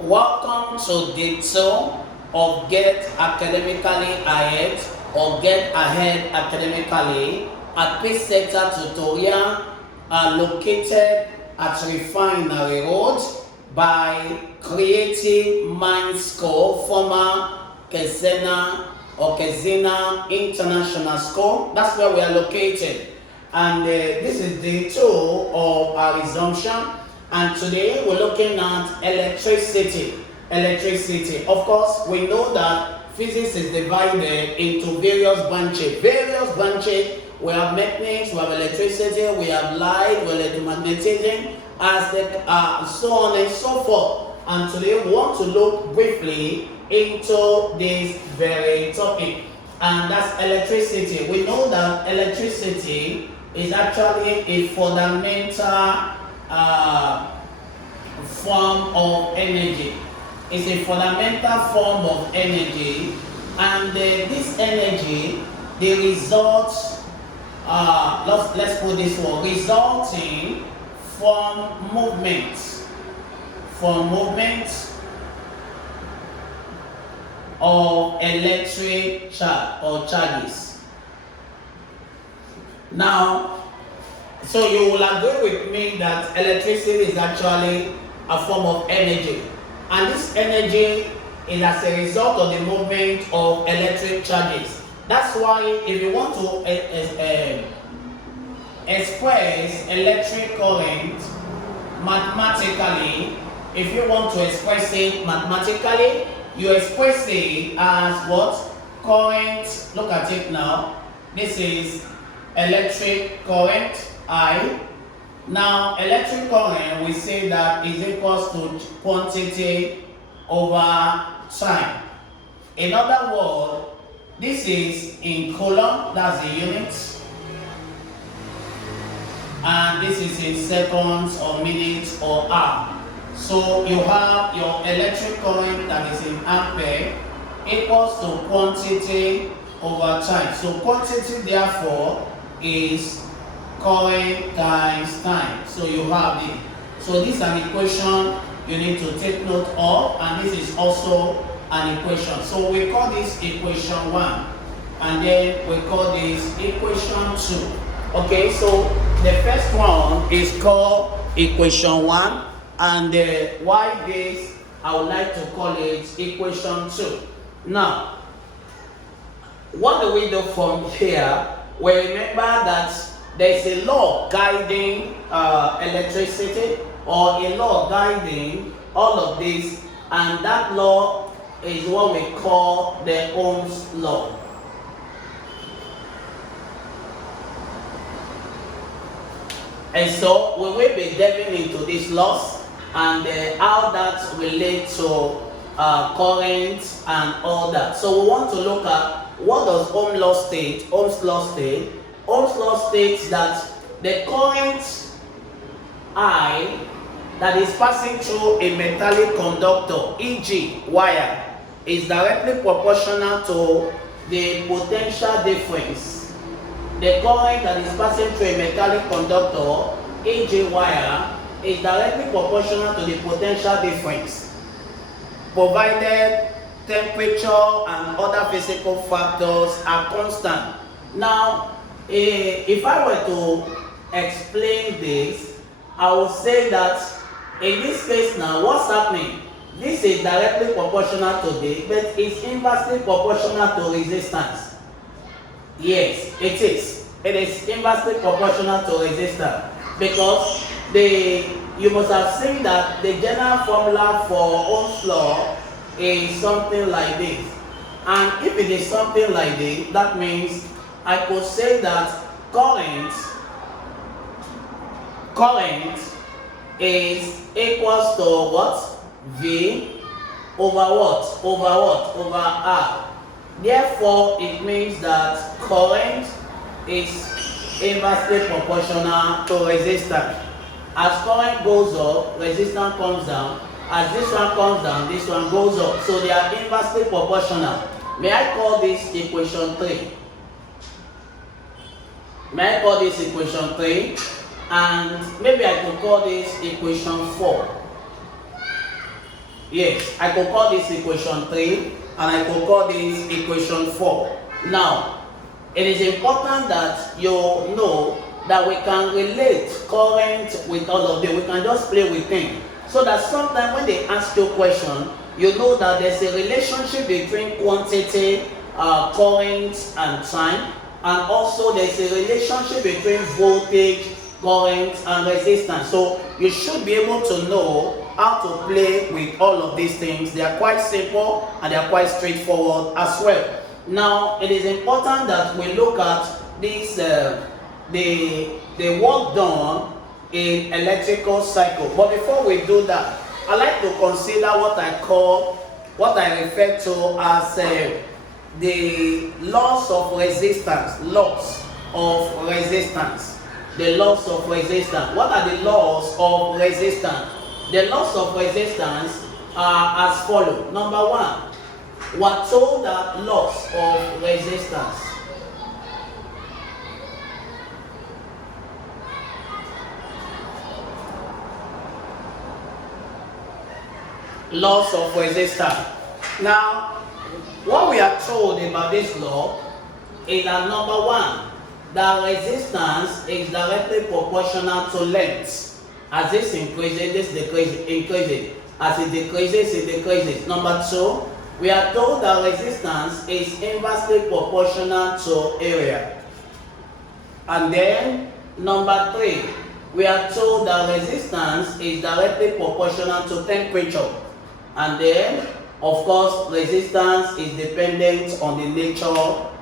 Welcome to day 2 of Get Academically Ahead or Get Ahead Academically at Peace Center Tutorial located at Refinery Road by Creative Minds School, former Kezena International School. That's where we are located. And this is day 2 of our resumption. And today we're looking at electricity. Of course, we know that physics is divided into various branches. We have mechanics, we have electricity, we have light, we have electromagnetism, so on and so forth. And today we want to look briefly into this very topic, and that's electricity. We know that electricity is actually a fundamental form of energy. It's a fundamental form of energy, and this energy, the results, let's put this one, resulting from movement of electric charge or charges. Now, so you will agree with me that electricity is actually a form of energy, and this energy is as a result of the movement of electric charges. That's why if you want to express electric current mathematically, if you want to express it mathematically, you express it as what? Current. Look at it now. This is electric current, I. Now, electric current, we say that is equals to quantity over time. In other words, this is in coulomb, that's the unit, and this is in seconds or minutes or hour. So you have your electric current that is in ampere equals to quantity over time. So quantity therefore is current times time. So you have it. So this is an equation you need to take note of, and this is also an equation. So we call this equation 1, and then we call this equation 2. Okay, so the first one is called equation 1, and why this, I would like to call it equation 2. Now, what do we do from here? We remember that there is a law guiding electricity, or a law guiding all of this, and that law is what we call the Ohm's law. And so we will be delving into these laws and how that relates to current and all that. So we want to look at what does Ohm's law state. Ohm's law states that the current I that is passing through a metallic conductor, e.g. wire, is directly proportional to the potential difference. The current that is passing through a metallic conductor, e.g. wire, is directly proportional to the potential difference, provided temperature and other physical factors are constant. Now, if I were to explain this, I would say that in this case now, what's happening? This is directly proportional to this, but it's inversely proportional to resistance. Yes, it is. It is inversely proportional to resistance, because you must have seen that the general formula for Ohm's law is something like this. And if it is something like this, that means I could say that current is equals to what? V over what? Over R. Therefore, it means that current is inversely proportional to resistance. As current goes up, resistance comes down. As this one comes down, this one goes up. So they are inversely proportional. May I call this equation 3? May I call this equation 3? And maybe I could call this equation 4. Yes, I could call this equation 3 and I could call this equation 4. Now, it is important that you know that we can relate current with all of them. We can just play with them. So that sometimes when they ask you a question, you know that there's a relationship between quantity, current, and time. And also there's a relationship between voltage, current, and resistance. So you should be able to know how to play with all of these things. They are quite simple and they are quite straightforward as well. Now, it is important that we look at this, the work done in electrical cycle. But before we do that, I like to consider what I refer to as the laws of resistance. Laws of resistance. The laws of resistance. What are the laws of resistance? The laws of resistance are as follows. Number one, we're told that laws of resistance. Laws of resistance. Now, what we are told about this law is that number one, that resistance is directly proportional to length. As this increases, this increases. As it decreases, it decreases. Number two, we are told that resistance is inversely proportional to area. And then, number three, we are told that resistance is directly proportional to temperature. And then, of course, resistance is dependent on the nature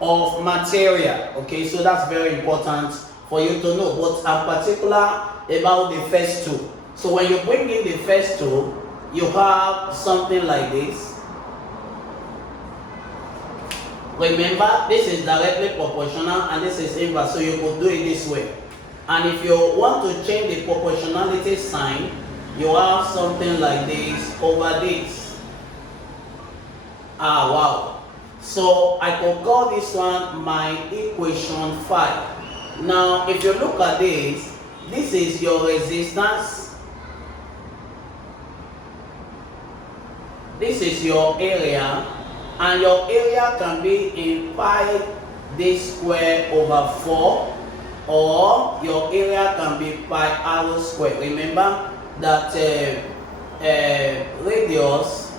of material. Okay, so that's very important for you to know. But I'm particular about the first two. So when you bring in the first two, you have something like this. Remember, this is directly proportional and this is inverse, so you could do it this way. And if you want to change the proportionality sign, you have something like this over this. Ah, wow. So I could call this one my equation 5. Now, if you look at this is your resistance. This is your area. And your area can be in pi d square over 4, or your area can be pi r square. Remember that radius,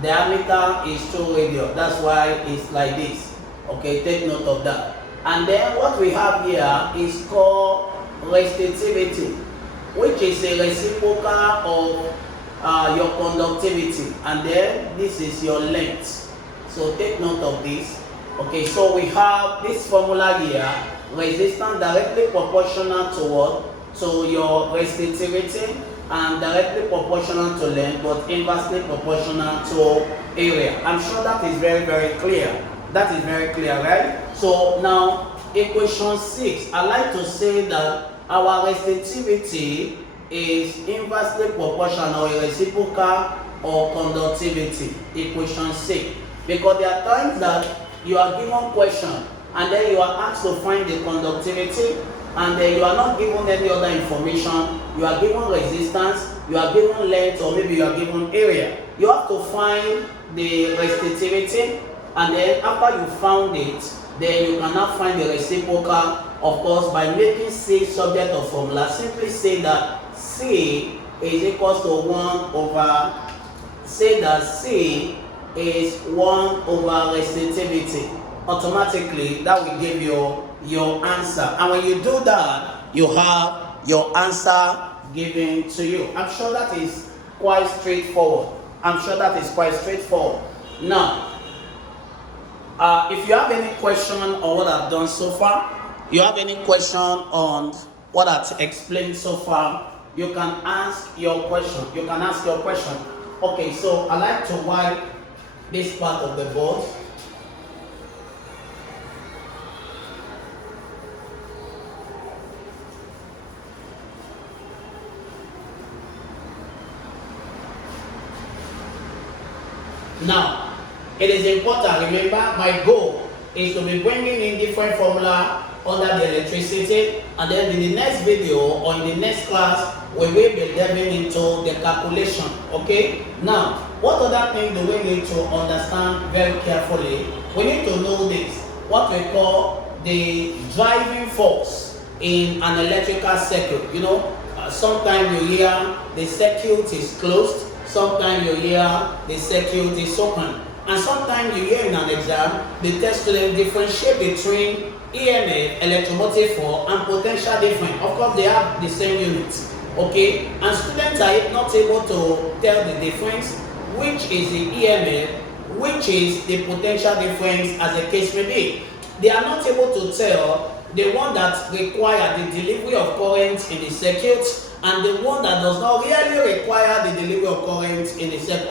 diameter is 2 radius. That's why it's like this. Okay, take note of that. And then what we have here is called resistivity, which is a reciprocal of your conductivity. And then this is your length. So take note of this. Okay, so we have this formula here. Resistance directly proportional to what? To your resistivity, and directly proportional to length, but inversely proportional to area. I'm sure that is very, very clear. That is very clear, right? So now, equation 6, I like to say that our resistivity is inversely proportional, or reciprocal, or conductivity. Equation 6. Because there are times that you are given question and then you are asked to find the conductivity, and then you are not given any other information. You are given resistance, you are given length, or maybe you are given area. You have to find the resistivity, and then after you found it, then you can now find the reciprocal, of course, by making C subject of formula. Simply say that C is equals to 1 over, say that C is 1 over resistivity. Automatically, that will give you your answer. And when you do that, you have your answer given to you. I'm sure that is quite straightforward. Now, if you have any question on what I've done so far, you have any question on what I've explained so far, you can ask your question. Okay, so I like to wipe this part of the board. Now, it is important, remember, my goal is to be bringing in different formula under the electricity, and then in the next video or in the next class, we will be delving into the calculation. Okay? Now, what other thing do we need to understand very carefully? We need to know this, what we call the driving force in an electrical circuit. You know, sometimes you hear the circuit is closed, sometimes you hear the circuit is open, and sometimes you hear in an exam they tell students differentiate between EMF, electromotive force, and potential difference. Of course, they have the same units, okay? And students are not able to tell the difference, which is the EMF, which is the potential difference, as the case may be. They are not able to tell the one that requires the delivery of current in the circuit and the one that does not really require the delivery of current in the circuit,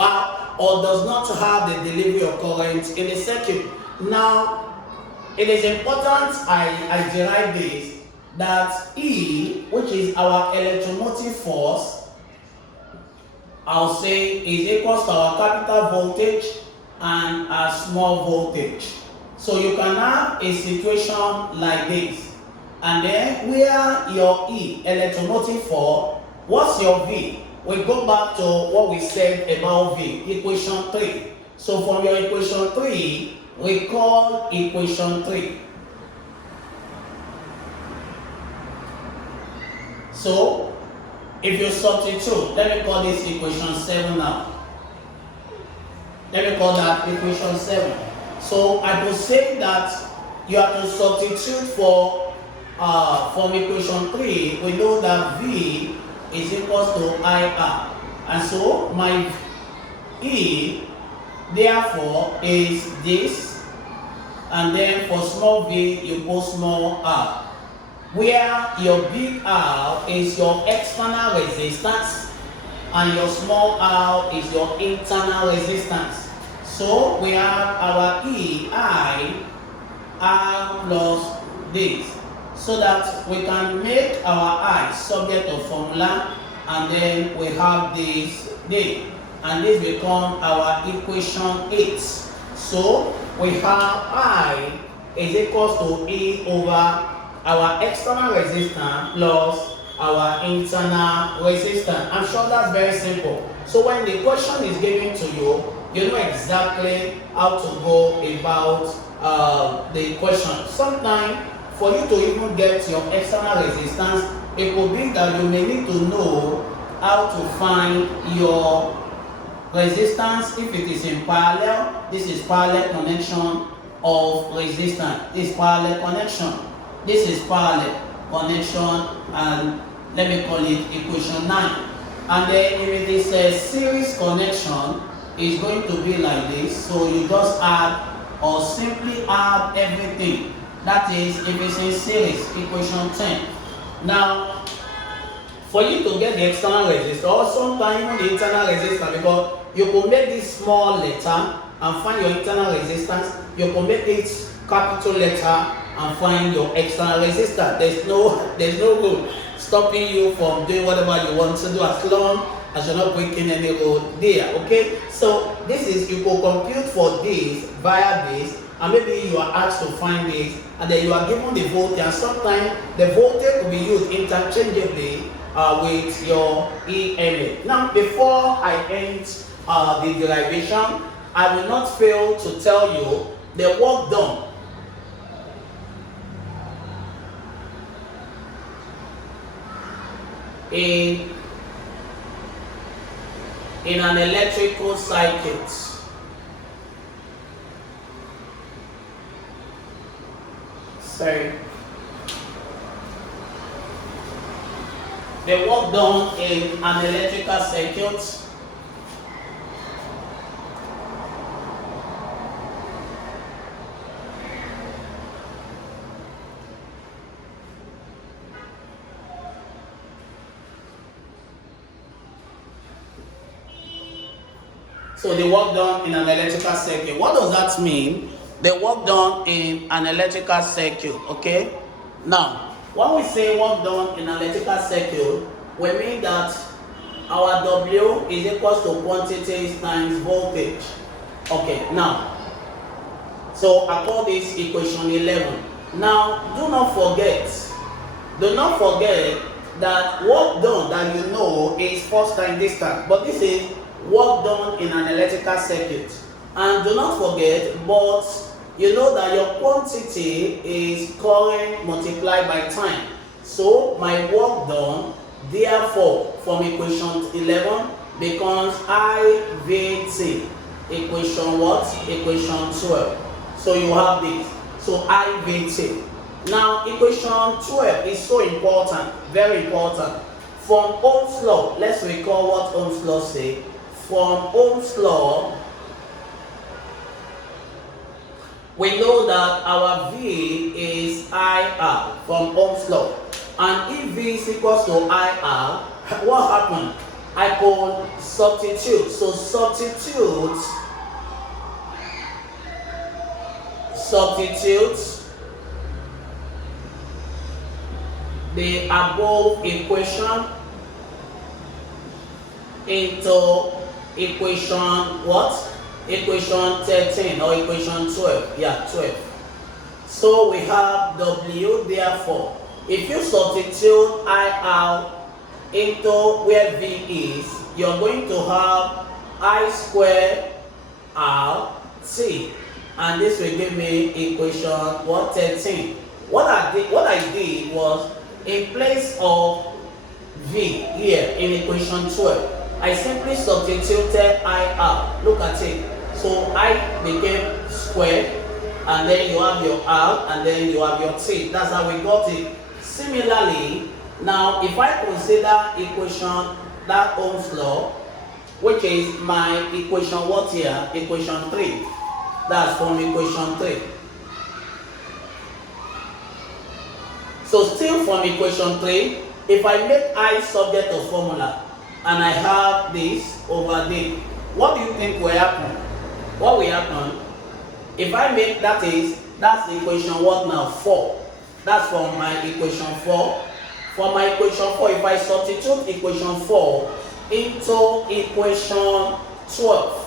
or does not have the delivery of current in the circuit. Now, it is important I derive this, that E, which is our electromotive force, I'll say is equals to our capital voltage and a small voltage. So you can have a situation like this, and then where your E, electromotive force, what's your V? We go back to what we said about V, equation 3. So from your equation 3, we call equation 3. So if you substitute, let me call this equation 7 now. Let me call that equation 7. So I will say that you have to substitute for from equation 3, we know that V is equals to IR. And so my E therefore is this, and then for small v you put small r, where your big R is your external resistance and your small r is your internal resistance. So we have our E, I, R plus this, so that we can make our I subject of formula, and then we have this D, and this become our equation 8. So we have I is equals to E over our external resistance plus our internal resistance. I'm sure that's very simple. So when the question is given to you, you know exactly how to go about the question. Sometimes for you to even get your external resistance, it could be that you may need to know how to find your resistance. If it is in parallel, this is parallel connection of resistance. This is parallel connection. This is parallel connection, and let me call it equation 9. And then if it is a series connection, it's going to be like this. So you just add or simply add everything. That is, if it's in series, equation 10. Now, for you to get the external resistance, or sometimes even the internal resistance, because you can make this small letter and find your internal resistance, you can make it capital letter and find your external resistance. There's no rule stopping you from doing whatever you want to do, as long as you're not breaking any rule there. Okay, so this is, you can compute for this via this, and maybe you are asked to find this, and then you are given the voltage, and sometimes the voltage will be used interchangeably with your EMA. Now, before I end the derivation, I will not fail to tell you the work done in an electrical circuit. Sorry. The work done in an electrical circuit So the work done in an electrical circuit. What does that mean? The work done in an electrical circuit, okay? Now, when we say work done in an electrical circuit, we mean that our W is equals to quantity times voltage. Okay, now, so I call this equation 11. Now, do not forget that work done that you know is force time distance, but this is work done in an electrical circuit. And do not forget, but you know that your quantity is current multiplied by time. So my work done, therefore, from equation 11 becomes IVT. Equation what? Equation 12. So you have this. So IVT. Now equation 12 is so important, very important. From Ohm's law, let's recall what Ohm's law say. From Ohm's law, we know that our V is IR from Ohm's law. And if V is equals to IR, what happened? I could substitute. So substitute the above equation into equation what? Equation 13 or equation 12. Yeah, 12. So we have W, therefore, if you substitute IR into where V is, you're going to have I squared RT. And this will give me equation 13. What I did was, in place of V here in equation 12, I simply substituted IR. Look at it. So I became squared, and then you have your R, and then you have your T. That's how we got it. Similarly, now if I consider equation, that Ohm's law, which is my equation what here? Equation 3. That's from equation 3. So still from equation 3, if I make I subject of formula, and I have this over there, what do you think will happen? What will happen? If I make that's equation what now? 4. That's from my equation 4. For my equation 4, if I substitute equation 4 into equation 12,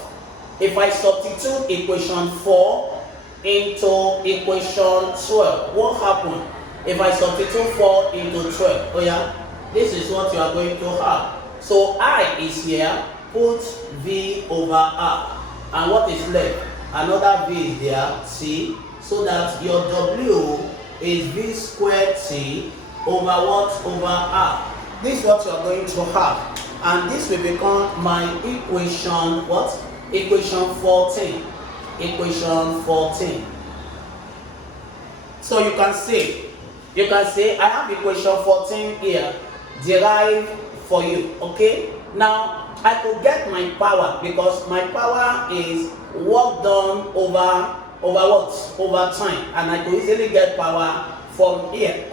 if I substitute equation 4 into equation 12, what happened? If I substitute 4 into 12, oh yeah, this is what you are going to have. So I is here, put V over R. And what is left? Another V is there, T, so that your W is V squared T over what? Over R. This is what you are going to have. And this will become my equation, what? Equation 14. Equation 14. So you can say, I have equation 14 here, derived for you, okay? Now, I could get my power, because my power is work done over what? Over time. And I could easily get power from here.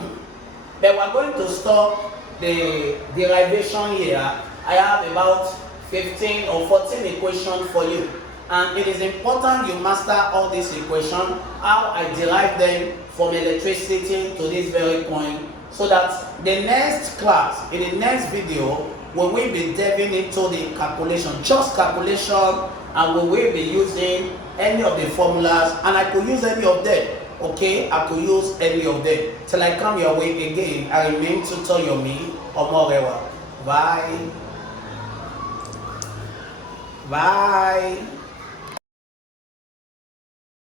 But we're going to stop the derivation here. I have about 15 or 14 equations for you. And it is important you master all these equations, how I derive them from electricity to this very point, so that the next class, in the next video, when we be delving into the calculation, just calculation, and we will be using any of the formulas, and I could use any of them, okay? I could use any of them. Till I come your way again, I remain Tutor Yomi Omorewa. Bye. Bye.